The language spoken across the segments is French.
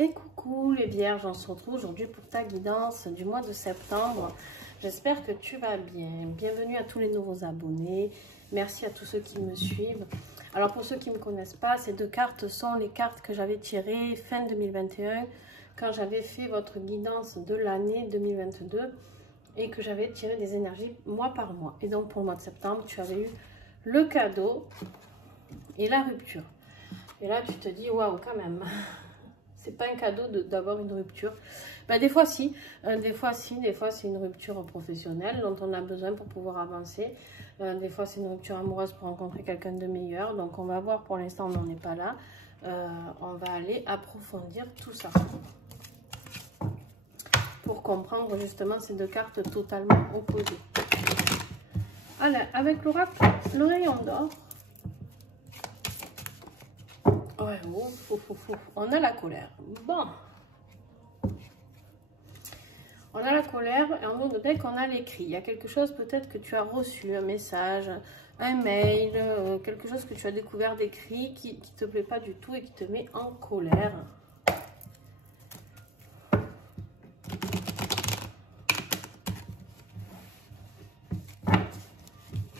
Et coucou les vierges, on se retrouve aujourd'hui pour ta guidance du mois de septembre. J'espère que tu vas bien. Bienvenue à tous les nouveaux abonnés. Merci à tous ceux qui me suivent. Alors pour ceux qui ne me connaissent pas, ces deux cartes sont les cartes que j'avais tirées fin 2021 quand j'avais fait votre guidance de l'année 2022 et que j'avais tiré des énergies mois par mois. Et donc pour le mois de septembre, tu avais eu le cadeau et la rupture. Et là tu te dis waouh quand même. C'est pas un cadeau d'avoir une rupture. Ben, des fois si, des fois c'est une rupture professionnelle dont on a besoin pour pouvoir avancer. Des fois c'est une rupture amoureuse pour rencontrer quelqu'un de meilleur. Donc on va voir, pour l'instant on n'en est pas là. On va aller approfondir tout ça. Pour comprendre justement ces deux cartes totalement opposées. Alors avec l'oracle, le rayon d'or. Ouais, ouf. On a la colère. Bon. On a la colère et en haut de deck, on a l'écrit. Il y a quelque chose peut-être que tu as reçu, un message, un mail, quelque chose que tu as découvert d'écrit qui ne te plaît pas du tout et qui te met en colère.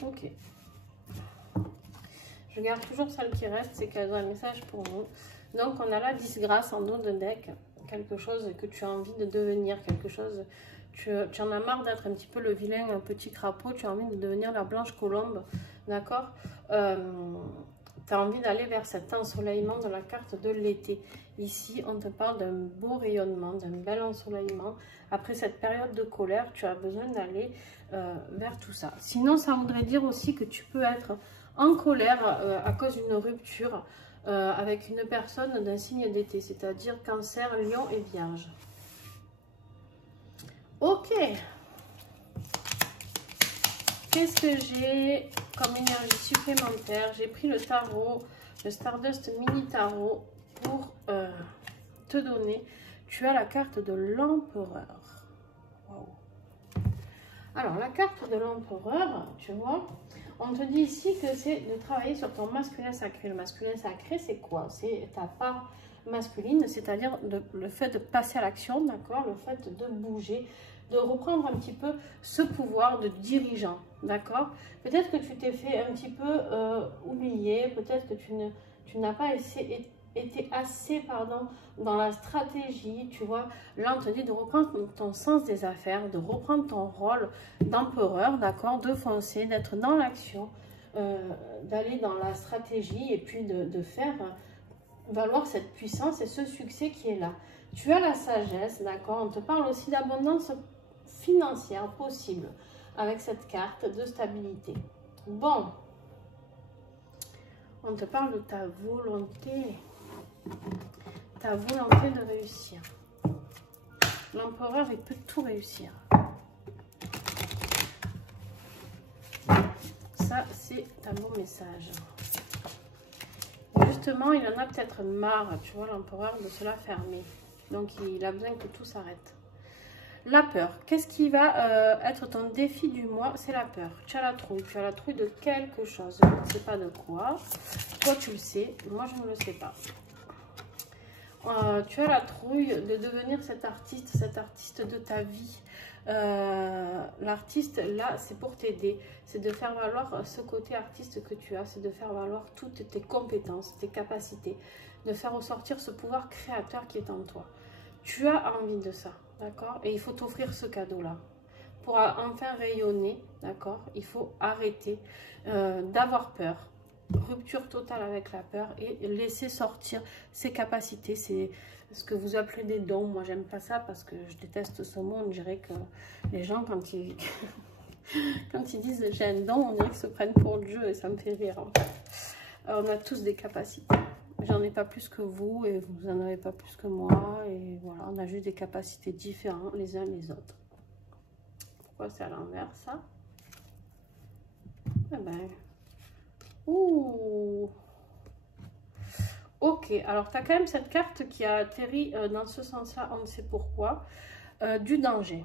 Ok. Je garde toujours celle qui reste, c'est qu'elle a un message pour nous. Donc, on a la disgrâce en dos de deck. Quelque chose que tu as envie de devenir. Quelque chose, tu en as marre d'être un petit peu le vilain petit crapaud. Tu as envie de devenir la blanche colombe. D'accord, tu as envie d'aller vers cet ensoleillement de la carte de l'été. Ici, on te parle d'un beau rayonnement, d'un bel ensoleillement. Après cette période de colère, tu as besoin d'aller vers tout ça. Sinon, ça voudrait dire aussi que tu peux être en colère à cause d'une rupture avec une personne d'un signe d'été, c'est-à-dire Cancer, Lion et Vierge. Ok. Qu'est-ce que j'ai comme énergie supplémentaire? J'ai pris le tarot, le Stardust Mini Tarot pour te donner. Tu as la carte de l'Empereur. Wow. Alors, la carte de l'Empereur, tu vois, on te dit ici que c'est de travailler sur ton masculin sacré. Le masculin sacré, c'est quoi? C'est ta part masculine, c'est-à-dire le fait de passer à l'action, d'accord? Le fait de bouger, de reprendre un petit peu ce pouvoir de dirigeant, d'accord? Peut-être que tu t'es fait un petit peu oublier, peut-être que tu n'as pas été assez dans la stratégie, tu vois. Là, on te dit de reprendre ton sens des affaires, de reprendre ton rôle d'empereur, d'accord, de foncer, d'être dans l'action, d'aller dans la stratégie et puis de faire valoir cette puissance et ce succès qui est là. Tu as la sagesse, d'accord, on te parle aussi d'abondance financière possible avec cette carte de stabilité. Bon, on te parle de ta volonté de réussir. L'empereur, il peut tout réussir. Ça, c'est un bon message. Justement, il en a peut-être marre, tu vois, l'empereur, de se la fermer. Donc, il a besoin que tout s'arrête. La peur. Qu'est-ce qui va être ton défi du mois? C'est la peur. Tu as la trouille. Tu as la trouille de quelque chose. Je ne sais pas de quoi. Toi, tu le sais. Moi, je ne le sais pas. Tu as la trouille de devenir cet artiste de ta vie. L'artiste, là, c'est pour t'aider. C'est de faire valoir ce côté artiste que tu as. C'est de faire valoir toutes tes compétences, tes capacités. De faire ressortir ce pouvoir créateur qui est en toi. Tu as envie de ça, d'accord? Et il faut t'offrir ce cadeau-là. Pour enfin rayonner, d'accord? Il faut arrêter d'avoir peur. Rupture totale avec la peur et laisser sortir ses capacités. C'est ce que vous appelez des dons. Moi, j'aime pas ça parce que je déteste ce mot. On dirait que les gens, quand ils disent j'ai un don, on dirait qu'ils se prennent pour le jeu et ça me fait rire. En fait. On a tous des capacités. J'en ai pas plus que vous et vous en avez pas plus que moi. Et voilà, on a juste des capacités différentes les uns les autres. Pourquoi c'est à l'envers ça? Eh ben... Ouh. Ok, alors tu as quand même cette carte qui a atterri dans ce sens-là, on ne sait pourquoi. Du danger.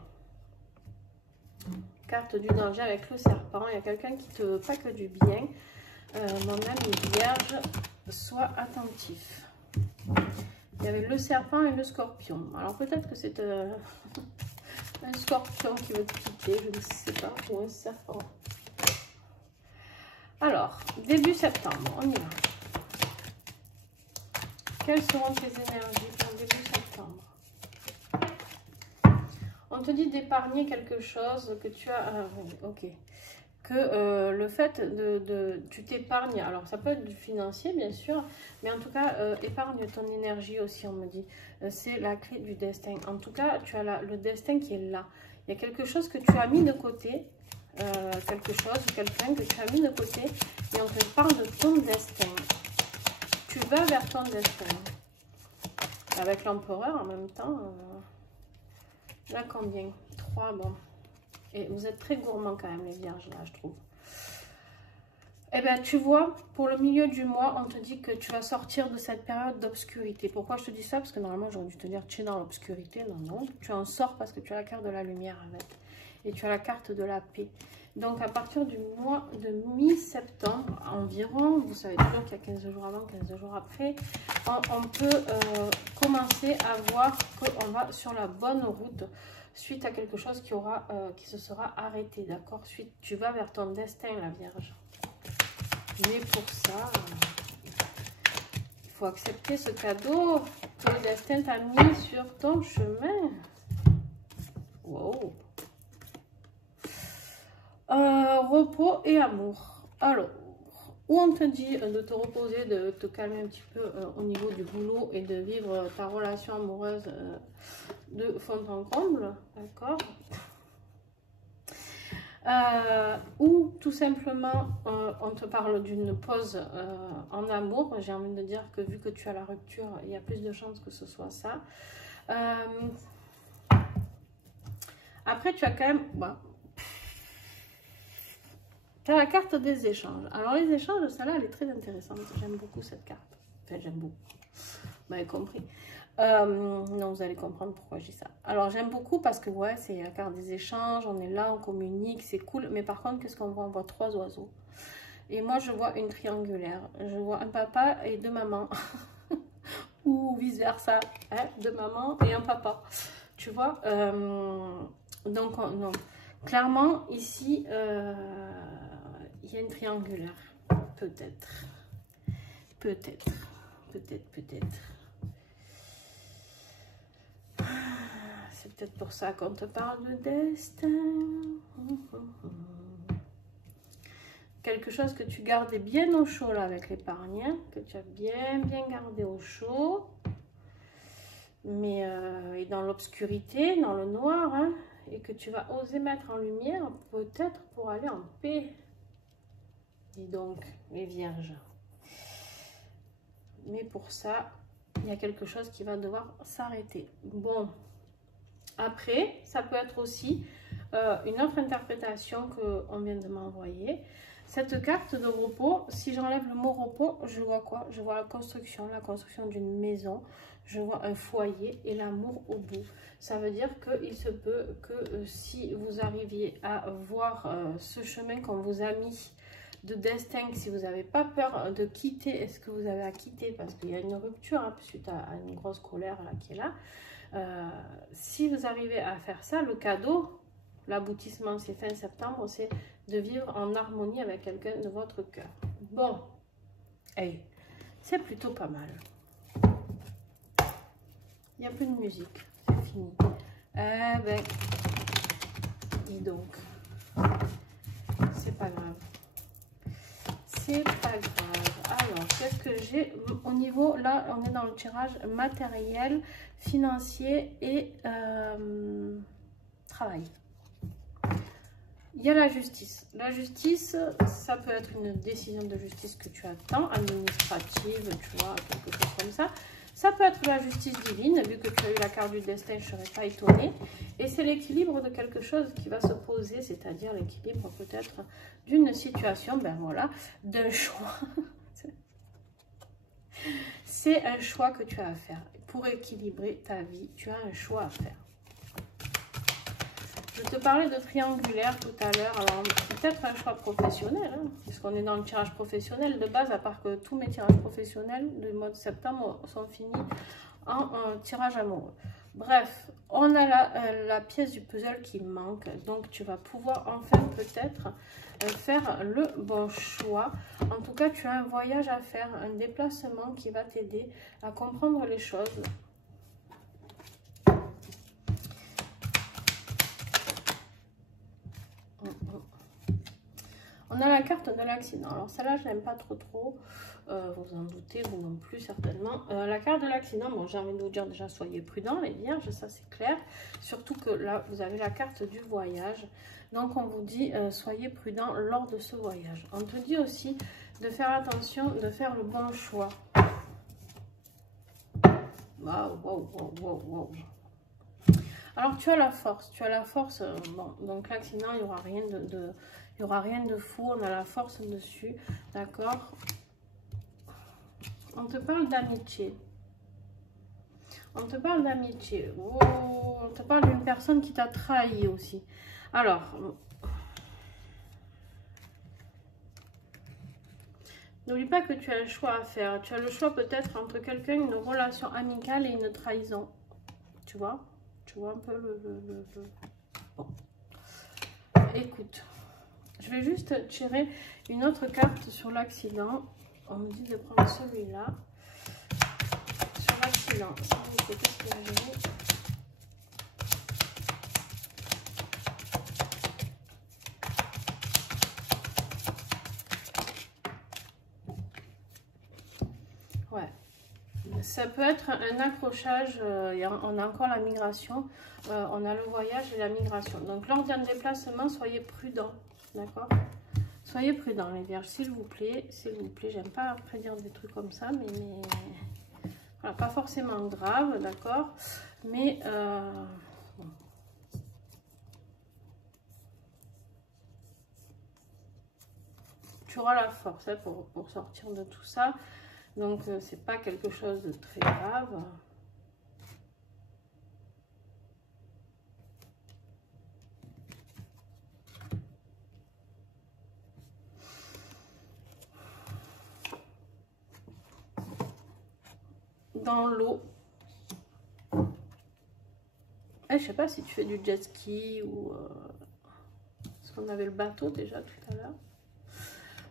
Carte du danger avec le serpent. Il y a quelqu'un qui te veut pas que du bien. Mon ami Vierge, sois attentif. Il y avait le serpent et le scorpion. Alors peut-être que c'est un scorpion qui veut te quitter, je ne sais pas, ou un serpent. Alors, début septembre, on y va. Quelles seront tes énergies pour début septembre? On te dit d'épargner quelque chose que tu as... ok. Que le fait tu t'épargnes, alors ça peut être du financier bien sûr, mais en tout cas épargne ton énergie aussi, on me dit. C'est la clé du destin. En tout cas, tu as le destin qui est là. Il y a quelque chose que tu as mis de côté, quelque chose ou quelqu'un que tu as mis de côté, et on te parle de ton destin. Tu vas vers ton destin. Avec l'empereur en même temps. Là combien? 3, bon. Et vous êtes très gourmands quand même, les vierges, là, je trouve. Eh bien, tu vois, pour le milieu du mois, on te dit que tu vas sortir de cette période d'obscurité. Pourquoi je te dis ça? Parce que normalement, j'aurais dû te dire tu es dans l'obscurité. Non, non. Tu en sors parce que tu as la carte de la lumière avec. Et tu as la carte de la paix. Donc, à partir du mois de mi-septembre environ, vous savez toujours qu'il y a 15 jours avant, 15 jours après, on peut commencer à voir qu'on va sur la bonne route. Suite à quelque chose qui se sera arrêté, d'accord? Tu vas vers ton destin, la Vierge. Mais pour ça, il faut accepter ce cadeau que le destin t'a mis sur ton chemin. Wow. Repos et amour. Alors, où on te dit de te reposer, de te calmer un petit peu au niveau du boulot et de vivre ta relation amoureuse de fond en comble, d'accord? Ou tout simplement, on te parle d'une pause en amour. J'ai envie de dire que vu que tu as la rupture, il y a plus de chances que ce soit ça. Après, tu as quand même... Bon, tu as la carte des échanges. Alors, les échanges, celle-là, elle est très intéressante. J'aime beaucoup cette carte. Enfin, j'aime beaucoup. Vous m'avez compris. Non, vous allez comprendre pourquoi je dis ça. Alors, j'aime beaucoup parce que, ouais, c'est la carte des échanges. On est là, on communique, c'est cool. Mais par contre, qu'est-ce qu'on voit? On voit 3 oiseaux. Et moi, je vois une triangulaire. Je vois un papa et 2 mamans. Ou vice-versa. Hein, 2 mamans et un papa. Tu vois donc, non. Clairement, ici... il y a une triangulaire, peut-être, peut-être. C'est peut-être pour ça qu'on te parle de destin. Quelque chose que tu gardais bien au chaud là avec l'épargne, hein, que tu as bien gardé au chaud, mais et dans l'obscurité, dans le noir, hein, et que tu vas oser mettre en lumière, peut-être pour aller en paix. Dis donc, les vierges. Mais pour ça, il y a quelque chose qui va devoir s'arrêter. Bon, après, ça peut être aussi une autre interprétation qu'on vient de m'envoyer. Cette carte de repos, si j'enlève le mot repos, je vois quoi? Je vois la construction d'une maison. Je vois un foyer et l'amour au bout. Ça veut dire qu'il se peut que si vous arriviez à voir ce chemin qu'on vous a mis de destin, si vous n'avez pas peur de quitter, est-ce que vous avez à quitter parce qu'il y a une rupture hein, suite à une grosse colère là, qui est là. Si vous arrivez à faire ça, le cadeau, l'aboutissement, c'est fin septembre, c'est de vivre en harmonie avec quelqu'un de votre cœur. Bon, hey, c'est plutôt pas mal. Il n'y a plus de musique, c'est fini. Eh ben, dis donc, c'est pas grave. C'est pas grave. Alors, qu'est-ce que j'ai au niveau, là, on est dans le tirage matériel, financier et travail. Il y a la justice. La justice, ça peut être une décision de justice que tu attends, administrative, tu vois, quelque chose comme ça. Ça peut être la justice divine, vu que tu as eu la carte du destin, je ne serais pas étonnée. Et c'est l'équilibre de quelque chose qui va se poser, c'est-à-dire l'équilibre peut-être d'une situation, ben voilà, d'un choix. C'est un choix que tu as à faire. Pour équilibrer ta vie, tu as un choix à faire. Je te parlais de triangulaire tout à l'heure, alors peut-être un choix professionnel, hein, puisqu'on est dans le tirage professionnel de base, à part que tous mes tirages professionnels du mois de septembre sont finis en tirage amoureux. Bref, on a la pièce du puzzle qui manque. Donc, tu vas pouvoir enfin peut-être faire le bon choix. En tout cas, tu as un voyage à faire, un déplacement qui va t'aider à comprendre les choses. On a la carte de l'accident. Alors celle-là, je n'aime pas trop. Vous en doutez, vous non plus certainement. La carte de l'accident, bon, j'ai envie de vous dire déjà, soyez prudents les vierges, ça c'est clair. Surtout que là, vous avez la carte du voyage. Donc on vous dit, soyez prudents lors de ce voyage. On te dit aussi de faire attention, de faire le bon choix. Waouh. Alors tu as la force, bon, donc l'accident, il n'y aura rien il n'y aura rien de fou, on a la force dessus, d'accord? On te parle d'amitié. On te parle d'amitié. Oh, on te parle d'une personne qui t'a trahi aussi. Alors, n'oublie pas que tu as le choix à faire. Tu as le choix peut-être entre quelqu'un, une relation amicale et une trahison. Tu vois? Tu vois un peu Bon. Écoute. Je vais juste tirer une autre carte sur l'accident. On me dit de prendre celui-là. Sur l'accident. Qu'est-ce que j'ai? Ouais. Ça peut être un accrochage. On a encore la migration. On a le voyage et la migration. Donc, lors d'un déplacement, soyez prudents. D'accord? Soyez prudents les vierges, s'il vous plaît, j'aime pas après dire des trucs comme ça, mais voilà, pas forcément grave, d'accord, mais bon. Tu auras la force hein, pour sortir de tout ça, donc c'est pas quelque chose de très grave. Dans l'eau. Je sais pas si tu fais du jet ski ou... parce qu'on avait le bateau déjà tout à l'heure.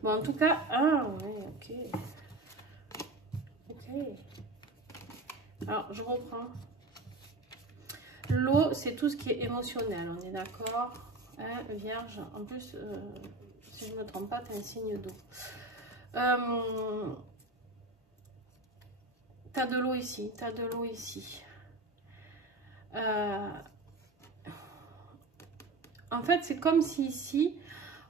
Bon, en tout cas... Ah, ouais, ok. Alors, je reprends. L'eau, c'est tout ce qui est émotionnel, on est d'accord hein, vierge, en plus, si je ne me trompe pas, tu as un signe d'eau. Tu as de l'eau ici, tu as de l'eau ici. En fait, c'est comme si ici,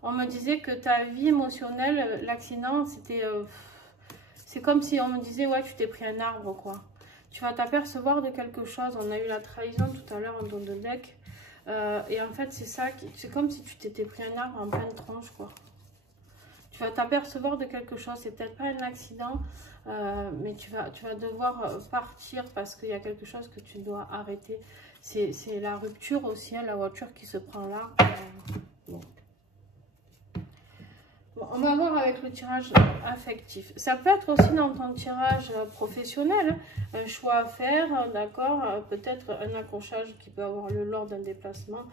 on me disait que ta vie émotionnelle, l'accident, c'était... c'est comme si on me disait, ouais, tu t'es pris un arbre, quoi. Tu vas t'apercevoir de quelque chose. On a eu la trahison tout à l'heure en don de deck. Et en fait, c'est ça, c'est comme si tu t'étais pris un arbre en pleine tronche, quoi. Tu vas t'apercevoir de quelque chose. C'est peut-être pas un accident, mais tu vas devoir partir parce qu'il y a quelque chose que tu dois arrêter. C'est la rupture aussi, hein, la voiture qui se prend là. Bon. Bon, on va voir avec le tirage affectif. Ça peut être aussi dans ton tirage professionnel, un choix à faire, d'accord, peut-être un accrochage qui peut avoir lieu lors d'un déplacement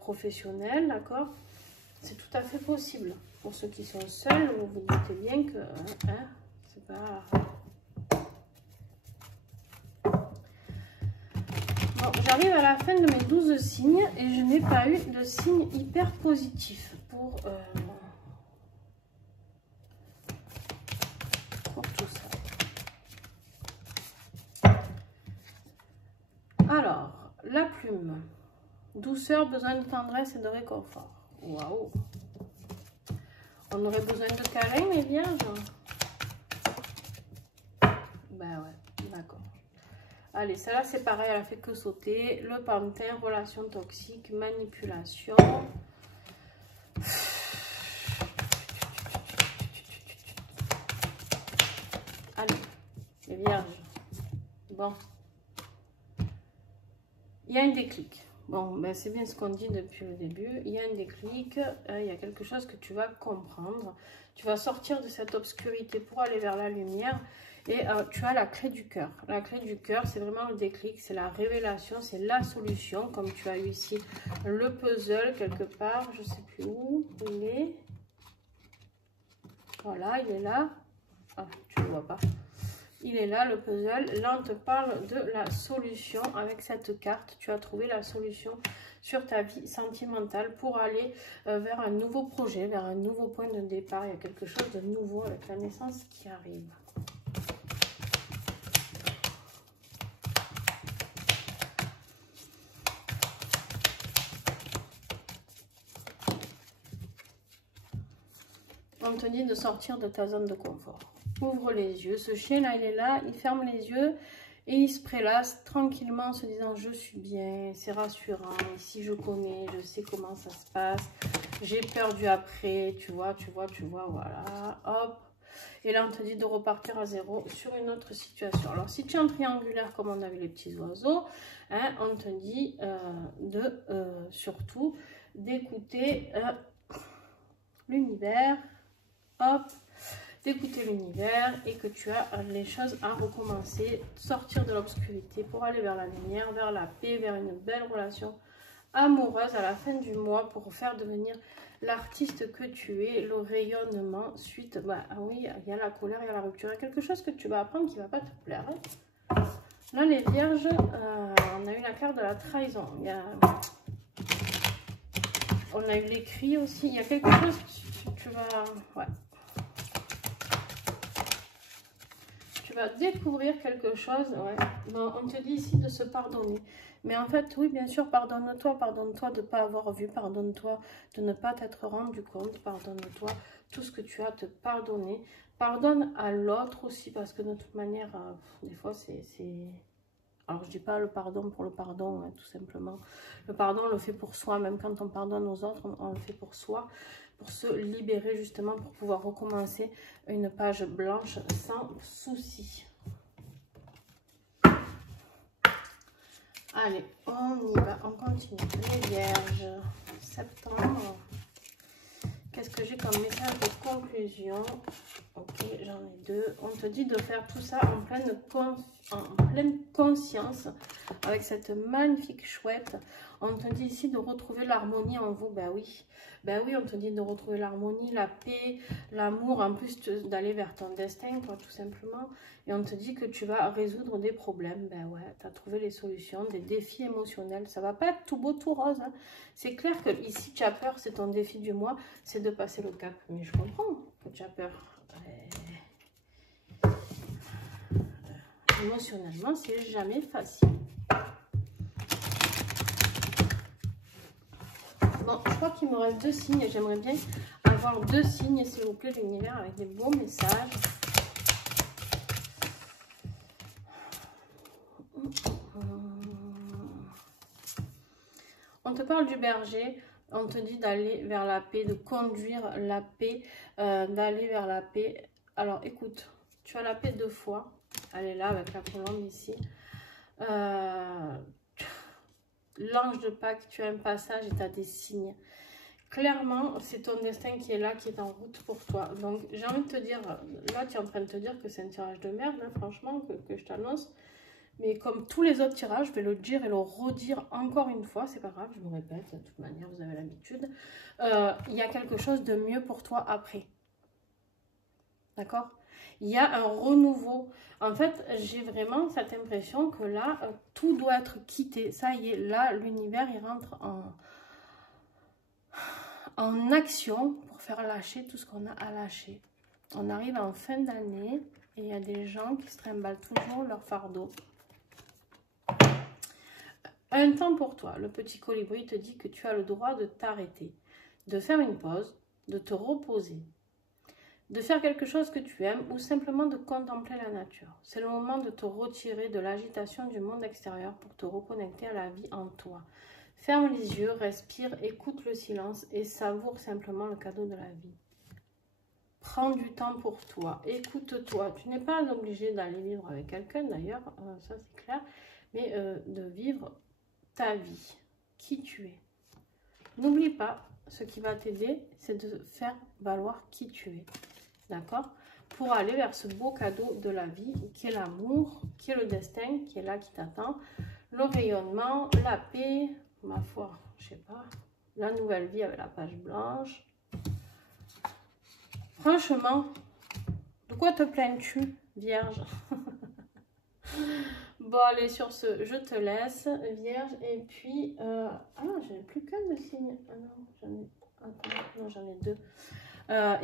professionnel, d'accord. C'est tout à fait possible. Pour ceux qui sont seuls, vous vous doutez bien que hein, c'est pas... Bon, j'arrive à la fin de mes 12 signes et je n'ai pas eu de signe hyper positif pour tout ça. Alors, la plume. Douceur, besoin de tendresse et de réconfort. Waouh! On aurait besoin de câlins, les vierges? Ben ouais, d'accord. Allez, celle-là, c'est pareil, elle a fait que sauter. Le pantin, relation toxique, manipulation. Allez, les vierges. Bon. Il y a un déclic. Bon, ben c'est bien ce qu'on dit depuis le début. Il y a un déclic, il y a quelque chose que tu vas comprendre. Tu vas sortir de cette obscurité pour aller vers la lumière. Et tu as la clé du cœur. La clé du cœur, c'est vraiment le déclic, c'est la révélation, c'est la solution. Comme tu as eu ici le puzzle quelque part, je ne sais plus où il est. Voilà, il est là. Ah, tu ne le vois pas. Il est là, le puzzle. Là, on te parle de la solution. Avec cette carte, tu as trouvé la solution sur ta vie sentimentale pour aller vers un nouveau projet, vers un nouveau point de départ. Il y a quelque chose de nouveau avec la naissance qui arrive. On te dit de sortir de ta zone de confort. Ouvre les yeux. Ce chien-là, il est là, il ferme les yeux et il se prélasse tranquillement en se disant « Je suis bien, c'est rassurant, ici je connais, je sais comment ça se passe, j'ai peur du après, tu vois, voilà, hop. » Et là, on te dit de repartir à zéro sur une autre situation. Alors, si tu es en triangulaire, comme on a vu les petits oiseaux, hein, on te dit surtout d'écouter l'univers. Hop, d'écouter l'univers et que tu as les choses à recommencer, sortir de l'obscurité pour aller vers la lumière, vers la paix, vers une belle relation amoureuse à la fin du mois pour faire devenir l'artiste que tu es, le rayonnement suite, ah oui, il y a la colère, il y a la rupture, il y a quelque chose que tu vas apprendre qui ne va pas te plaire. Hein. Là, les vierges, on a eu la carte de la trahison, on a eu l'écrit aussi, il y a quelque chose, tu vas, ouais. Tu vas découvrir quelque chose, ouais. Bon, on te dit ici de se pardonner. Mais en fait, oui, bien sûr, pardonne-toi de ne pas avoir vu, pardonne-toi de ne pas t'être rendu compte, pardonne-toi tout ce que tu as à te pardonner. Pardonne à l'autre aussi, parce que de toute manière, des fois, c'est... Alors, je dis pas le pardon pour le pardon, hein, tout simplement. Le pardon, on le fait pour soi, même quand on pardonne aux autres, on le fait pour soi. Pour se libérer justement, pour pouvoir recommencer une page blanche sans souci. Allez, on y va, on continue. Les vierges, septembre. Qu'est-ce que j'ai comme message de conclusion? Ok, j'en ai deux. On te dit de faire tout ça en pleine conscience avec cette magnifique chouette. On te dit ici de retrouver l'harmonie en vous. Ben oui, on te dit de retrouver l'harmonie, la paix, l'amour, en plus d'aller vers ton destin, quoi, tout simplement. Et on te dit que tu vas résoudre des problèmes. Ben ouais, tu as trouvé les solutions, des défis émotionnels. Ça va pas être tout beau, tout rose. Hein. C'est clair que ici, tu as peur, c'est ton défi du mois, c'est de passer le cap. Mais je comprends que tu as peur. Émotionnellement, c'est jamais facile. Bon, je crois qu'il me reste 2 signes. J'aimerais bien avoir 2 signes, s'il vous plaît, de l'univers avec des beaux messages. On te parle du berger. On te dit d'aller vers la paix, de conduire la paix, d'aller vers la paix. Alors, écoute, tu as la paix 2 fois. Elle est là avec la colombe ici. L'ange de Pâques, tu as un passage et tu as des signes. Clairement, c'est ton destin qui est là, qui est en route pour toi. Donc, j'ai envie de te dire, là, tu es en train de te dire que c'est un tirage de merde, hein, franchement, que je t'annonce. Mais comme tous les autres tirages, je vais le dire et le redire encore une fois. C'est pas grave, je me répète, de toute manière, vous avez l'habitude. Il y a quelque chose de mieux pour toi après. D'accord? Il y a un renouveau. En fait, j'ai vraiment cette impression que là, tout doit être quitté. Ça y est, là, l'univers, il rentre en action pour faire lâcher tout ce qu'on a à lâcher. On arrive en fin d'année et il y a des gens qui se trimballent toujours leur fardeau. Un temps pour toi. Le petit colibri te dit que tu as le droit de t'arrêter, de faire une pause, de te reposer, de faire quelque chose que tu aimes ou simplement de contempler la nature. C'est le moment de te retirer de l'agitation du monde extérieur pour te reconnecter à la vie en toi. Ferme les yeux, respire, écoute le silence et savoure simplement le cadeau de la vie. Prends du temps pour toi, écoute-toi. Tu n'es pas obligé d'aller vivre avec quelqu'un d'ailleurs, ça c'est clair, mais de vivre ta vie, qui tu es. N'oublie pas, ce qui va t'aider, c'est de faire valoir qui tu es. D'accord? pour aller vers ce beau cadeau de la vie qui est l'amour, qui est le destin, qui est là, qui t'attend, le rayonnement, la paix, ma foi, je sais pas, la nouvelle vie avec la page blanche. Franchement, de quoi te plains-tu, Vierge? Bon, allez, sur ce, je te laisse, Vierge. Et puis, ah non, j'en ai plus qu'un de signe. Ah non, j'en ai deux.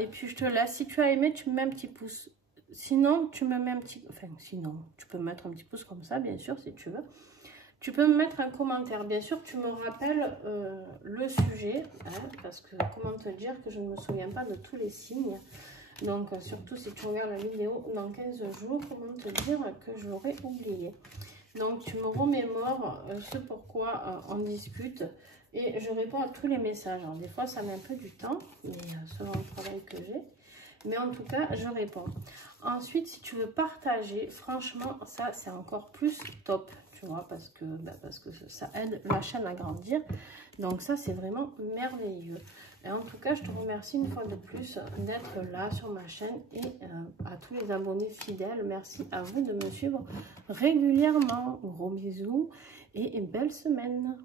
Et puis, je te laisse. Si tu as aimé, tu me mets un petit pouce. Sinon, tu me mets un petit... Enfin, sinon, tu peux mettre un petit pouce comme ça, bien sûr, si tu veux. Tu peux me mettre un commentaire. Bien sûr, tu me rappelles le sujet. Hein, parce que, comment te dire que je ne me souviens pas de tous les signes. Donc, surtout si tu regardes la vidéo dans 15 jours, comment te dire que je l'aurais oublié. Donc, tu me remémores ce pourquoi on discute et je réponds à tous les messages. Alors, des fois, ça met un peu du temps, mais selon le travail que j'ai. Mais en tout cas, je réponds. Ensuite, si tu veux partager, franchement, ça, c'est encore plus top, tu vois, parce que ça aide la chaîne à grandir. Donc, ça, c'est vraiment merveilleux. Et en tout cas, je te remercie une fois de plus d'être là sur ma chaîne et à tous les abonnés fidèles. Merci à vous de me suivre régulièrement. Gros bisous et belle semaine.